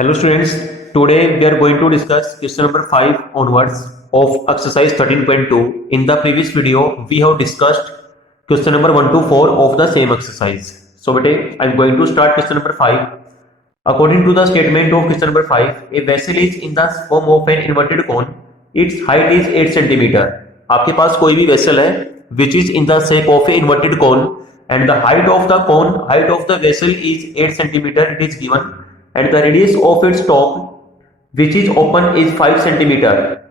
Hello students, today we are going to discuss question number 5 onwards of exercise 13.2. In the previous video, we have discussed question number 1 to 4 of the same exercise. So today I am going to start question number 5. According to the statement of question number 5, a vessel is in the form of an inverted cone. Its height is 8 cm. आपके पास कोई भी vessel है which is in the shape of a inverted cone and the height of the vessel is 8 cm. It is given and the radius of its top which is open is 5 cm.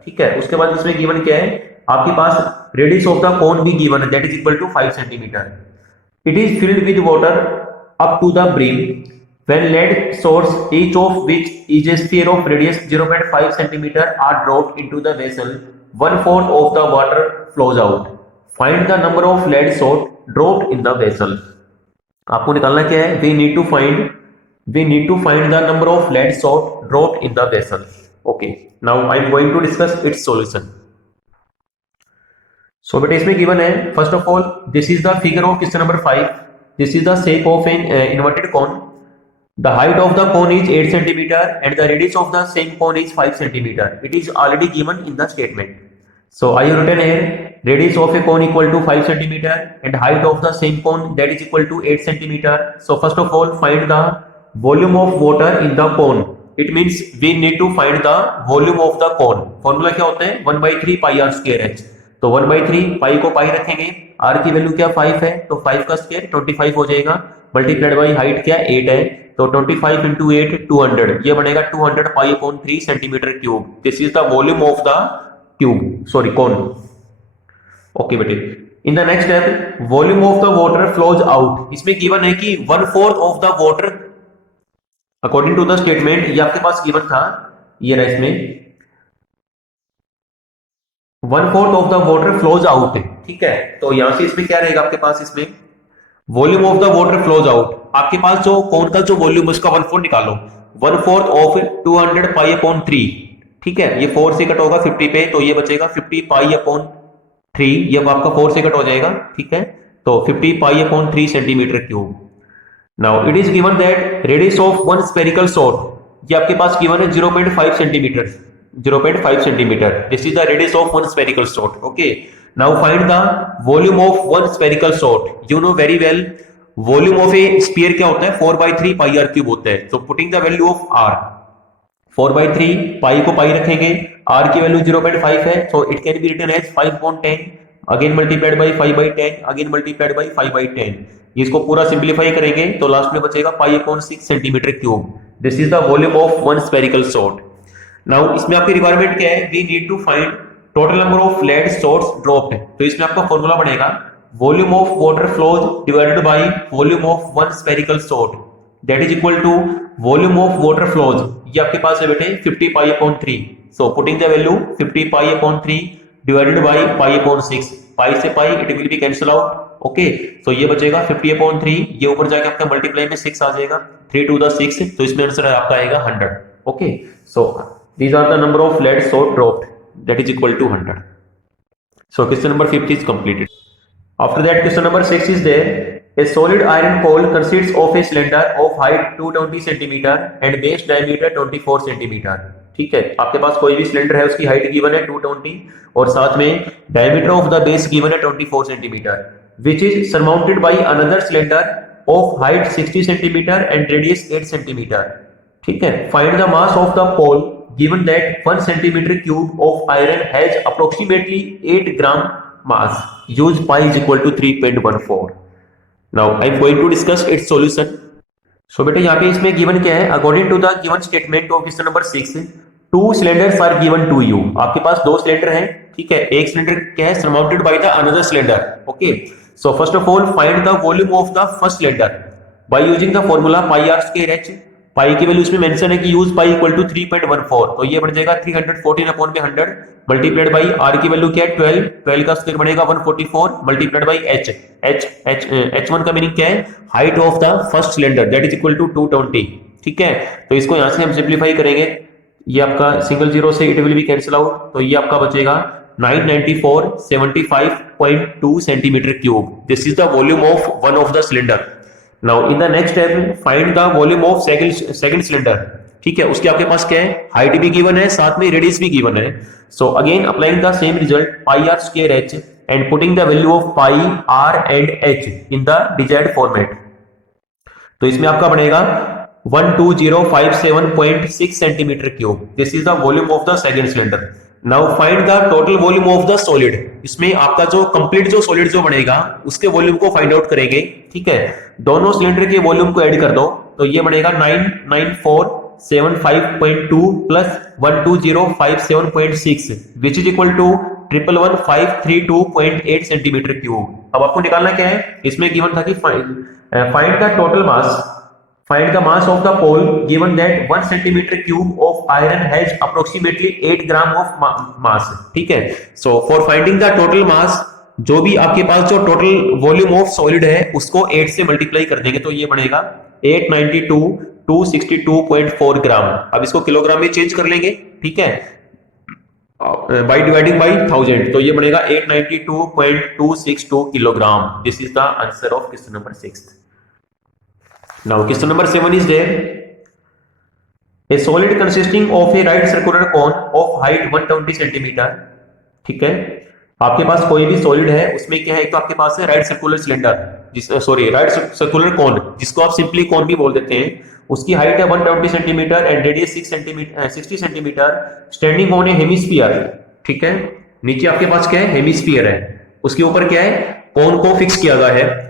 ठीक है, उसके बाद इसमें given क्या है, आपके पास radius of the cone भी गिवन है, that is equal to 5 cm. It is filled with water up to the brim when lead source each of which is a sphere of radius 0.5 cm are dropped into the vessel, 1/4 of the water flows out. Find the number of lead salt dropped in the vessel. आपको निकालना क्या है, we need to find the number of lead salt dropped in the vessel. Okay, now I am going to discuss its solution. So बेटा इसमें given है, first of all this is the figure of question number 5. This is the shape of an inverted cone. The height of the cone is 8 cm and the radius of the same cone is 5 cm. It is already given in the statement. So I have written here radius of a cone equal to 5 cm and height of the same cone that is equal to 8 cm. So first of all find the volume of water in the cone. It means we need to find the volume of the cone. Formula क्या होता है, 1/3 pi r square h. तो 1/3 पाई को पाई रखेंगे, r की value क्या 5 है, तो 5 का स्क्वायर 25 हो जाएगा, मल्टीप्लाइड बाई हाइट क्या 8 है, तो 25 इंटू 8 200, ये बनेगा 200 pi upon 3 centimetre cube. This is the volume of the tube, sorry cone. Okay बेटे, in the next step volume of the water flows out. इसमें गिवन है कि 1/4 of the water according to the statement, ये आपके पास given था, ये रहा, इसमें 1/4 of the water flows out है. ठीक है, तो यहां से इसमें क्या रहेगा आपके पास, इसमें volume of the water flows out. आपके पास जो कौन का जो वॉल्यूम उसका 1/4 निकालो, 1/4 ऑफ 200 पाई अपॉन 3. ठीक है, ये 4 से कट होगा 50 पे, तो ये बचेगा 50 पाई अपॉन 3, ये आपका 4 से कट हो जाएगा. ठीक है, तो 50 पाई upon 3 centimetre cube. Now it is given that radius of one spherical sort, ये आपके पास गिवन है 0.5 centimetre. 0.5 centimetre, this is the radius of one spherical sort. Okay, now find the volume of one spherical sort. You know very well volume of a sphere क्या होता है, 4/3 pi r cube होता है. So putting the value of r, 4/3 पाई को पाई रखेंगे, r की value 0.5 है, so it can be written as 5/10 again multiplied by 5/10 again multiplied by 5/10. इसको पूरा सिंप्लीफाई करेंगे तो लास्ट में बचेगा π/6 centimetre cube. This is the volume of one spherical shot. Now इसमें आपकी रिक्वायरमेंट क्या है, we need to find total number of lead shots dropped. तो इसमें आपका फॉर्मूला बनेगा volume of water flows divided by volume of one spherical shot, that is equal to volume of water flows. ये आपके पास है बेटे 50 π/3. So putting the value 50 π/3 divided by π/6, पाई से pi it will be cancel out. Okay, so ये बचेगा 50/3, ये ऊपर जाके आपका मल्टीप्लाई में 6 आ जाएगा, 3 to the 6, तो इसमें आंसर आपका आएगा 100. Okay, so these are the number of lead shot dropped, that is equal to 100. So question number 5 is completed. After that question number 6 is there. A solid iron coil consists of a cylinder of height 220 cm and base diameter 24 cm. ठीक है, आपके पास कोई भी cylinder है, उसकी height given है 220 और साथ में diameter of the base given है 24 cm, which is surmounted by another cylinder of height 60 cm and radius 8 cm. ठीक है, find the mass of the coil given that 1 centimeter cube of iron has approximately 8 gram mass. Use pi is equal to 3.14. Now I am going to discuss its solution. So बेटे यहाँ पे इसमें given क्या है, according to the given statement of question number 6, 2 cylinders are given to you. आपके पास 2 cylinder हैं. ठीक है, एक सिलेंडर क्या है, surmounted by the another cylinder. Okay, so first of all find the volume of the first cylinder by using the formula pi r square h. पाई की value इसमें mention है कि यूज पाई इक्वल टू 3.14, तो ये बन जाएगा 314 upon में 100 multiplied by are की वैल्यू क्या है 12 का स्क्वायर बनेगा 144 मल्टीप्लाइड बाई h1 का मीनिंग क्या है, height of the first cylinder, that is equal to 220. ठीक है, तो इसको यहां से हम सिंप्लीफाई करेंगे, ये आपका सिंगल जीरो से it will be cancel out, तो ये आपका बचेगा 994 75.2 centimetre cube. This is the volume of one of the cylinder. Now in the next step find the volume of second cylinder. ठीक है, उसके आपके पास क्या है, हाइट भी गिवन है, साथ में रेडियस भी गिवन है। So again applying the same result pi r square h and putting the value of pi r and h in the desired format. तो इसमें आपका बनेगा 12057.6 centimetre cube. This is the volume of the second cylinder. Now find the total volume of the solid. इसमें आपका जो complete जो solid जो बनेगा उसके वॉल्यूम को फाइंड आउट करेंगे। ठीक है, दोनों सिलेंडर के वॉल्यूम को ऐड कर दो तो ये बनेगा 99475.2 plus 12057.6 which is equal to 111,532.8 centimetre cube. अब आपको निकालना क्या है, इसमें गिवन था कि find the total mass, find the mass of the pole given that 1 centimeter cube of iron has approximately 8 gram of mass। ठीक है, so for finding the total mass, जो भी आपके पास जो टोटल वॉल्यूम ऑफ सॉलिड है उसको 8 से multiply कर देंगे तो ये बनेगा 892,262.4 ग्राम। अब इसको किलोग्राम में चेंज कर लेंगे, ठीक है, बाई डिवाइडिंग बाई 1000 तो ये बनेगा 892.262 kilogram. This is the answer of question number 6। Now question number 7 is there. A solid consisting of a right circular cone of height 120 centimeter। ठीक है, आपके पास कोई भी सॉलिड है उसमें क्या है, तो आपके पास है right circular cylinder, right circular cone, जिसको आप सिंपली कॉन भी बोल देते हैं। उसकी हाइट है 120 centimetre and radius 60 centimetre standing on A hemisphere. ठीक है, नीचे आपके पास क्या है, हेमिस्फीयर है, उसके ऊपर क्या है, कॉन को फिक्स किया गया है।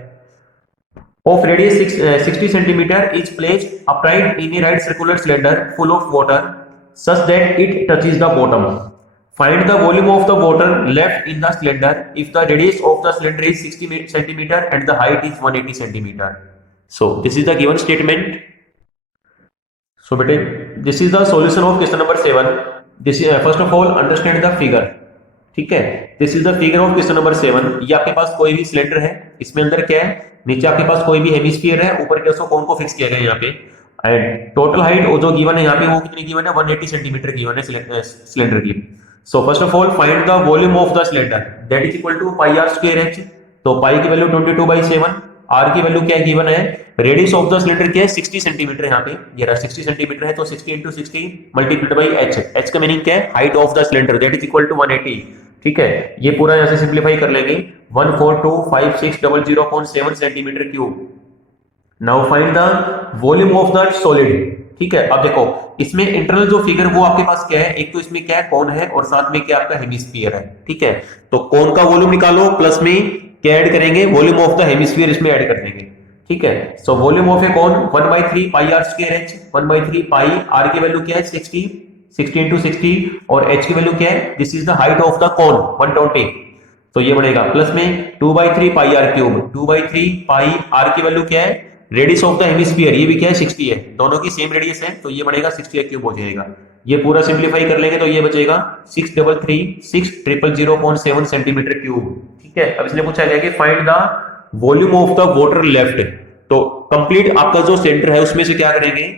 of radius 60 centimeter is placed upright in a right circular cylinder full of water such that it touches the bottom. Find the volume of the water left in the cylinder if the radius of the cylinder is 60 centimeter and the height is 180 centimeter. So this is the given statement. So beta, this is the solution of question number 7. This is first of all understand the figure। ठीक है, this is the figure of question number 7। ये आपके पास कोई भी cylinder है, इसमें अंदर क्या है, नीचे आपके पास कोई भी हेमिस्फीयर है, ऊपर क्या कौन को फिक्स किया गया है यहाँ पे, एंड टोटल हाइट जो गिवन है यहाँ पे वो कितनी गिवन है, 180 सेंटीमीटर गिवन है सिलेंडर की। So first of all find the volume of the cylinder, that is equal to pi r square h. तो पाई की वैल्यू 22/7, आर की वैल्यू क्या गिवन है, रेडियस ऑफ द सिलेंडर क्या है 60 सेंटीमीटर, यहाँ पे ये रहा 60 सेंटीमीटर है, तो 60 × 60 मल्टीप्लाइड बाई एच। एच का मीनिंग क्या है, height of the cylinder, that is equal to 180। ठीक है, ये पूरा यहां से सिंप्लीफाई कर लेंगे 1425600.7 centimetre cube. Now find the volume of the solid. ठीक है, अब देखो इसमें इंटरनल जो फिगर वो आपके पास क्या है, एक तो इसमें क्या है, कौन है, और साथ में क्या आपका हेमिस्फीयर है। ठीक है, तो कौन का वॉल्यूम निकालो, प्लस में क्या ऐड करेंगे, वॉल्यूम ऑफ द हेमिस्फीयर इसमें ऐड कर देंगे। ठीक है, so volume of a cone 1/3 pi r square h, 1/3 pi, r की वैल्यू क्या है 60 × 60 और h की वैल्यू क्या है, this is the height of the कोन 120, तो ये बनेगा प्लस में 2/3 पाई आर क्यूब, 2/3 पाई, आर की वैल्यू क्या है, रेडियस ऑफ द हेमिस्फीयर, ये भी क्या है 60 है, दोनों की सेम रेडियस है, तो ये बनेगा 60 क्यूब हो जाएगा। ये पूरा सिंप्लीफाई कर लेंगे तो ये बचेगा 633,600.7 सेंटीमीटर क्यूब। ठीक है, अब इसने पूछा गया कि find the volume of the water left. तो कंप्लीट आपका जो सेंटर है उसमें से क्या करेंगे,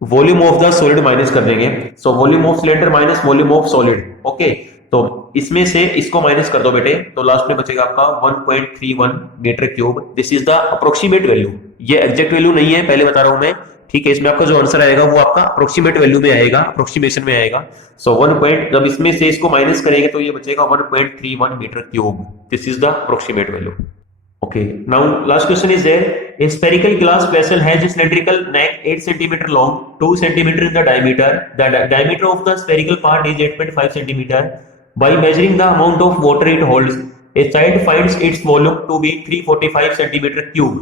volume of the solid minus कर देंगे। So volume of cylinder minus volume of solid. Okay, तो इसमें से इसको माइनस कर दो बेटे, तो लास्ट में बचेगा आपका 1.31 metre cube. This is the approximate value, ये एग्जैक्ट वैल्यू नहीं है, पहले बता रहा हूं मैं। ठीक है, इसमें आपका जो आंसर आएगा वो आपका अप्रोक्सीमेट वैल्यू में आएगा, अप्रोक्सीमेशन में आएगा। सो 1 पॉइंट, जब इसमें से इसको माइनस करेंगे तो ये बचेगा 1.31 metre cube. This is the approximate value. Okay, now last question is there. A spherical glass vessel has a cylindrical neck 8 cm long, 2 cm in the diameter. The diameter of the spherical part is 8.5 cm. By measuring the amount of water it holds, a child finds its volume to be 345 cm cube.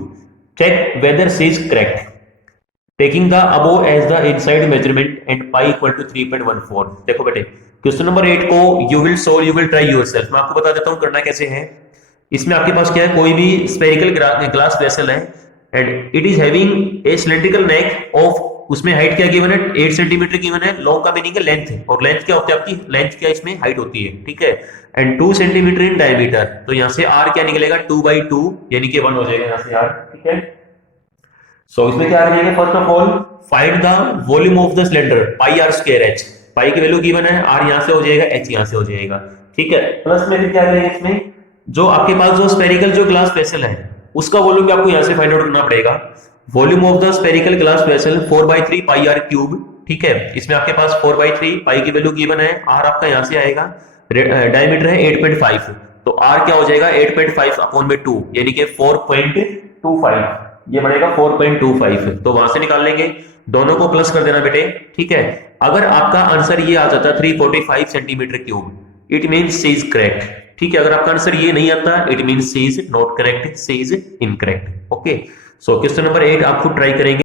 Check whether C is correct. Taking the above as the inside measurement and pi equal to 3.14. देखो बेटे, question number 8 को you will solve, you will try yourself. मैं आपको बता देता हूँ करना कैसे है। इसमें आपके पास क्या है, कोई भी स्फेरिकल ग्लास वेसल है and it is having a cylindrical neck of, उसमें हाइट क्या गिवन है 8 सेंटीमीटर गिवन है, लॉन्ग का मीनिंग है लेंथ, और लेंथ क्या होती है आपकी, लेंथ क्या इसमें हाइट होती है। ठीक है, एंड 2 सेंटीमीटर इन डायमीटर, तो यहां से r क्या निकलेगा 2/2 यानी कि 1 हो जाएगा यहां से r। ठीक है, सो इसमें क्या आ जाएगा, first of all find the volume of the cylinder pi r square h, pi की वैल्यू गिवन है, r यहां से हो जाएगा, h यहां से हो जाएगा। ठीक है, प्लस में फिर क्या आ जाएगा, इसमें जो आपके पास जो स्फेरिकल जो ग्लास वेसल है उसका वॉल्यूम भी आपको यहां से फाइंड आउट करना पड़ेगा। Volume of the spherical glass vessel 4/3 pi r cube. ठीक है, इसमें आपके पास 4/3 पाई की वैल्यू गिवन है, आर आपका यहां से आएगा, डायमीटर है 8.5, तो आर क्या हो जाएगा 8.5 अपॉन में 2 यानी कि 4.25, ये बनेगा 4.25, तो वहां से निकाल लेंगे, दोनों को प्लस कर देना बेटे। ठीक है, अगर आपका आंसर ये आ जाता 345 centimetre cube, it means C is correct. ठीक है, अगर आपका आंसर ये नहीं आता, it means C is not correct, C is incorrect. Okay, so question number 8 आप खुद ट्राई करेंगे।